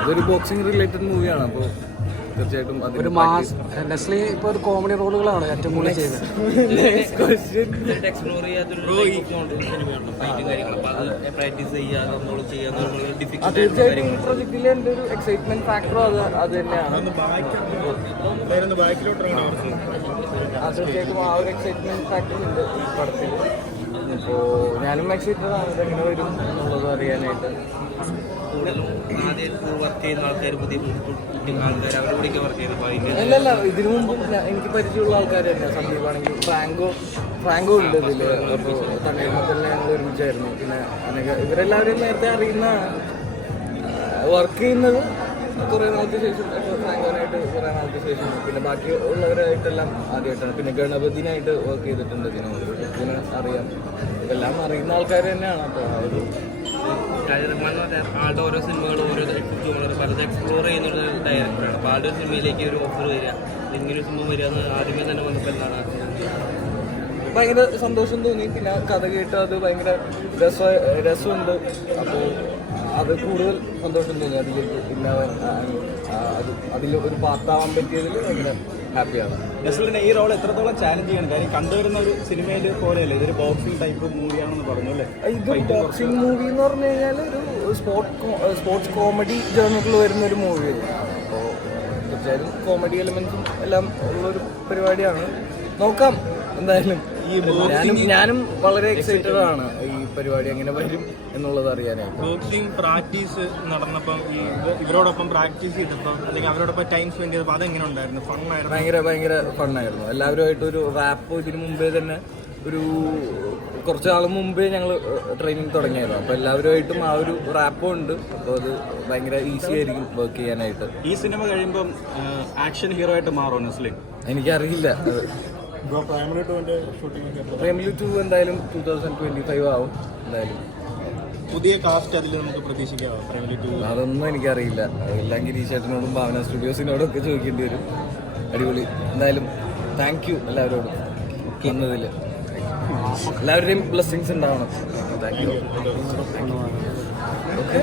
അതൊരു boxing related മൂവിയാണ്. അപ്പോൾ തീർച്ചയായിട്ടും ഒരു മാസ് നെസ്ലി ഇപ്പോൾ ഒരു കോമഡി റോളുകളാണ് ഏറ്റവും കൂടുതൽ ചെയ്യുന്നത്. തീർച്ചയായിട്ടും ഈ പ്രൊജക്റ്റിൽ എൻ്റെ ഒരു എക്സൈറ്റ്മെന്റ് ഫാക്ടറും അത് തന്നെയാണ്. തീർച്ചയായിട്ടും ആ ഒരു എക്സൈറ്റ്മെന്റ് ഫാക്ടർ ഉണ്ട് ഈ പടത്തിൽ. ഇപ്പോൾ ഞാനും എക്സൈറ്റഡ് ആണ് ഇതെങ്ങനെ വരും എന്നുള്ളത് അറിയാനായിട്ട്. അല്ലല്ല, ഇതിനു മുമ്പ് എനിക്ക് പരിചയമുള്ള ആൾക്കാർ തന്നെയാണ്. സന്ദീപാണെങ്കിൽ ഫ്രാങ്കോ ഉണ്ട് ഇതിൽ. അപ്പോൾ തണ്ണീർമത്തലിനെ ഞങ്ങൾ ഒരുമിച്ചായിരുന്നു. പിന്നെ ഇവരെല്ലാവരും നേരത്തെ അറിയുന്നതാണ്. വർക്ക് ചെയ്യുന്നത് കുറേ നാൾക്ക് ശേഷം, ഫ്രാങ്കോനായിട്ട് കുറേ നാൾക്ക് ശേഷം. പിന്നെ ബാക്കി ഉള്ളവരായിട്ടെല്ലാം ആദ്യമായിട്ടാണ്. പിന്നെ ഗണപതിനായിട്ട് വർക്ക് ചെയ്തിട്ടുണ്ട്. ഇതിന് അറിയാം, എല്ലാം അറിയുന്ന ആൾക്കാർ തന്നെയാണ്. അപ്പോൾ ആ ഒരു ആളുടെ ഓരോ സിനിമകളും ഓരോ ജോണർ പലത് എക്സ്പ്ലോർ ചെയ്യുന്ന ഒരു ഡയറക്ടറാണ്. അപ്പോൾ ആളുടെ സിനിമയിലേക്ക് ഒരു ഓഫർ വരിക, ഇങ്ങനൊരു സിനിമ വരിക എന്ന് ആദ്യമേ തന്നെ വന്നപ്പോൾ എന്താണ് ഭയങ്കര സന്തോഷം തോന്നി. പിന്നെ കഥ കേട്ട് അത് ഭയങ്കര രസമുണ്ട്. അപ്പോൾ അത് കൂടുതൽ സന്തോഷം തോന്നി. അതിലേക്ക് പിന്നെ അതിൽ ഒരു പാർട്ടാവാൻ പറ്റിയതിൽ ഭയങ്കര ഹാപ്പിയാണ്. നെസ്ലിനെ ഈ റോൾ എത്രത്തോളം ചാലഞ്ച് ചെയ്യണം? കാര്യം കണ്ടുവരുന്ന ഒരു സിനിമയിൽ പോലെയല്ലേ, ഇതൊരു ബോക്സിംഗ് ടൈപ്പ് മൂവിയാണെന്ന് പറഞ്ഞു അല്ലേ? ഇത് ബോക്സിംഗ് മൂവി എന്ന് പറഞ്ഞു കഴിഞ്ഞാൽ ഒരു സ്പോർട്സ് കോമഡി ജേർണറിൽ വരുന്ന ഒരു മൂവിയാണ്. അപ്പോൾ തീർച്ചയായും കോമഡി എലിമെന്റ്സും എല്ലാം ഉള്ളൊരു പരിപാടിയാണ്. നോക്കാം എന്തായാലും. ഞാനും വളരെ എക്സൈറ്റഡ് ആണ് ഈ പരിപാടി എങ്ങനെ വരും എന്നുള്ളത് അറിയാനായിട്ട്. ബോക്സിംഗ് പ്രാക്ടീസ് നടന്നപ്പോൾ ഇവരോടൊപ്പം പ്രാക്ടീസ് ചെയ്തപ്പോൾ അല്ലെങ്കിൽ അവരോടൊപ്പം ടൈം സ്പെൻഡ് ചെയ്തപ്പോൾ അതെങ്ങനെ ഉണ്ടായിരുന്നു? ഫണ്ണായിരുന്നു? ഭയങ്കര ഫണ്ണായിരുന്നു. എല്ലാവരുമായിട്ടൊരു റാപ്പ് ഇതിന് മുമ്പേ തന്നെ കുറച്ച് നാൾ മുമ്പേ ഞങ്ങൾ ട്രെയിനിങ് തുടങ്ങിയായിരുന്നു. അപ്പോൾ എല്ലാവരുമായിട്ടും ആ ഒരു റാപ്പും ഉണ്ട്. അപ്പോൾ അത് ഭയങ്കര ഈസി ആയിരിക്കും വർക്ക് ചെയ്യാനായിട്ട്. ഈ സിനിമ കഴിയുമ്പം ആക്ഷൻ ഹീറോ ആയിട്ട് മാറുമോ നെസ്ലി? എനിക്കറിയില്ല. പ്രേമലു 2 എന്തായാലും 2025 ആവും എന്തായാലും. പുതിയ കാസ്റ്റ് അതിൽ നമുക്ക് പ്രതീക്ഷിക്കാമോ? അതൊന്നും എനിക്കറിയില്ല. എല്ലാം ഗിരീഷ് ചേട്ടനോടും ഭാവന സ്റ്റുഡിയോസിനോടും ഒക്കെ ചോദിക്കേണ്ടി വരും. അടിപൊളി. എന്തായാലും താങ്ക് യു എല്ലാവരോടും വന്നതിൽ. എല്ലാവരുടെയും ബ്ലെസ്സിങ്സ് ഉണ്ടാവണം. Thank you. ഓക്കെ.